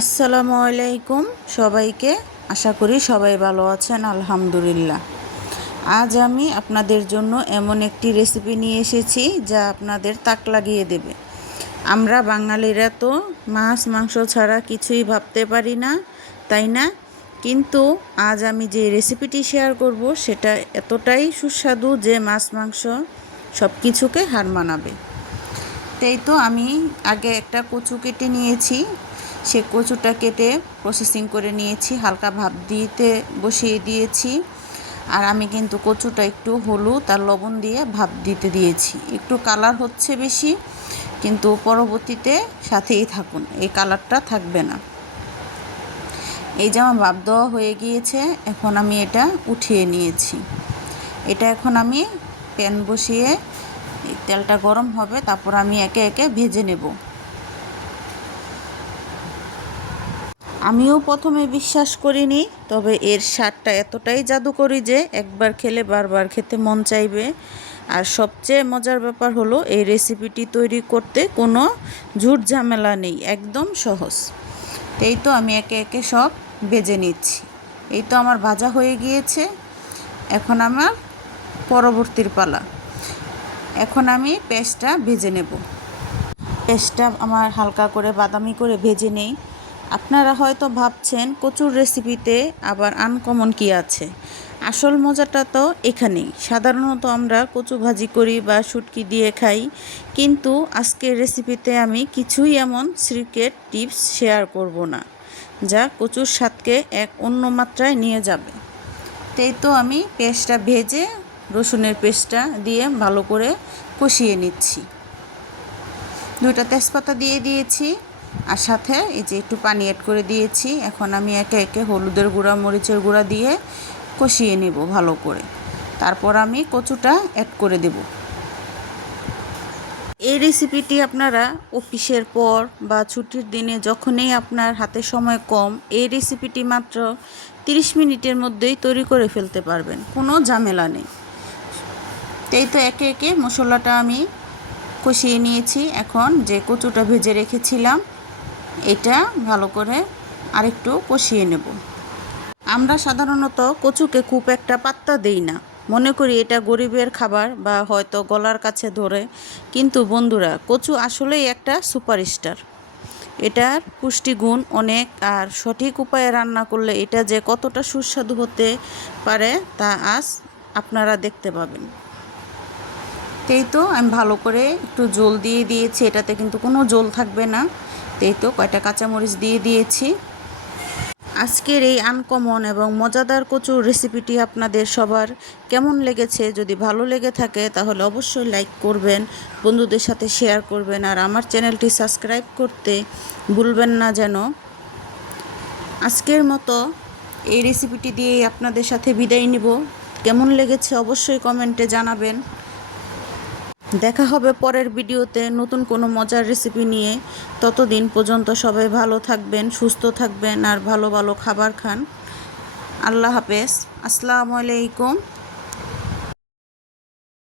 আসসালামু আলাইকুম সবাইকে। আশা করি সবাই ভালো আছেন, আলহামদুলিল্লাহ। আজ আমি আপনাদের জন্য এমন একটি রেসিপি নিয়ে এসেছি যা আপনাদের তাক লাগিয়ে দেবে। আমরা বাঙালিরা তো মাছ, মাংস ছাড়া কিছুই ভাবতে পারি না, তাই না? কিন্তু আজ আমি যে রেসিপিটি শেয়ার করব, সেটা এতটাই সুস্বাদু যে মাছ, মাংস সব কিছুকে হার মানাবে। তাই তো আমি আগে একটা কচু কেটে নিয়েছি। সে কচুটা কেটে প্রসেসিং করে নিয়েছি, হালকা ভাপ দিতে বসিয়ে দিয়েছি। আর আমি কিন্তু কচুটা একটু হলুদ আর লবণ দিয়ে ভাপ দিতে দিয়েছি। একটু কালার হচ্ছে বেশি, কিন্তু পরবর্তীতে সাথেই থাকুন, এই কালারটা থাকবে না। এই যে আমার ভাপ দেওয়া হয়ে গিয়েছে, এখন আমি এটা উঠিয়ে নিয়েছি। এটা এখন আমি প্যান বসিয়ে তেলটা গরম হবে, তারপর আমি একে একে ভেজে নেব। আমিও প্রথমে বিশ্বাস করিনি, তবে এর স্বাদটা এতটাই জাদুকরি যে একবার খেলে বারবার খেতে মন চাইবে। আর সবচেয়ে মজার ব্যাপার হলো, এই রেসিপিটি তৈরি করতে কোনো ঝুট ঝামেলা নেই, একদম সহজ। এই তো আমি একে একে সব বেজে নিচ্ছি। এই তো আমার ভাজা হয়ে গিয়েছে। এখন আমার পরবর্তীর পালা। এখন আমি পেস্টটা ভেজে নেব। পেস্টটা আমার হালকা করে বাদামি করে ভেজে নেই। আপনারা হয়তো ভাবছেন, কচুর রেসিপিতে আবার আনকমন কি আছে? আসল মজাটা তো এখানেই। সাধারণত আমরা কচু ভাজি করি বা শুটকি দিয়ে খাই, কিন্তু আজকের রেসিপিতে আমি কিছুই এমন সিক্রেট টিপস শেয়ার করব না, যা কচুর স্বাদকে এক অন্য মাত্রায় নিয়ে যাবে। তাই তো আমি পেস্টটা ভেজে রসুনের পেস্টটা দিয়ে ভালো করে কষিয়ে নিচ্ছি। দুইটা তেজপাতা দিয়ে দিয়েছি। আর সাথে এই যে একটু পানি অ্যাড করে দিয়েছি, এখন আমি একে একে হলুদের গুঁড়া, মরিচের গুঁড়া দিয়ে কষিয়ে নেব ভালো করে। তারপর আমি কচুটা অ্যাড করে দেব। এই রেসিপিটি আপনারা অফিসের পর বা ছুটির দিনে যখনই আপনার হাতে সময় কম, এই রেসিপিটি মাত্র 30 মিনিটের মধ্যেই তৈরি করে ফেলতে পারবেন, কোনো ঝামেলা নেই। এই তো একে একে মশলাটা আমি কষিয়ে নিয়েছি, এখন যে কচুটা ভেজে রেখেছিলাম এটা ভালো করে আরেকটু কষিয়ে নেব। আমরা সাধারণত কচুকে খুব একটা পাত্তা দেই না। মনে করি এটা গরিবের খাবার বা হয়তো গলার কাছে ধরে। কিন্তু বন্ধুরা, কচু আসলেই একটা সুপারস্টার। এটার পুষ্টিগুণ অনেক আর সঠিক উপায়ে রান্না করলে এটা যে কতটা সুস্বাদু হতে পারে তা আজ আপনারা দেখতে পাবেন। এই তো, আমি ভালো করে একটু জল দিয়ে দিয়েছি, এটাতে কিন্তু কোনো জল থাকবে না। এই তো কয়টা কাঁচামরিচ দিয়ে দিয়েছি। আজকের এই আনকমন এবং মজাদার কচুর রেসিপিটি আপনাদের সবার কেমন লেগেছে, যদি ভালো লেগে থাকে তাহলে অবশ্যই লাইক করবেন, বন্ধুদের সাথে শেয়ার করবেন, আর আমার চ্যানেলটি সাবস্ক্রাইব করতে ভুলবেন না যেন। আজকের মতো এই রেসিপিটি দিয়েই আপনাদের সাথে বিদায় নিব। কেমন লেগেছে অবশ্যই কমেন্টে জানাবেন। দেখা হবে পরের ভিডিওতে নতুন কোনো মজার রেসিপি নিয়ে। ততদিন পর্যন্ত সবাই ভালো থাকবেন, সুস্থ থাকবেন আর ভালো ভালো খাবার খান। আল্লাহ হাফেজ। আসসালামু আলাইকুম।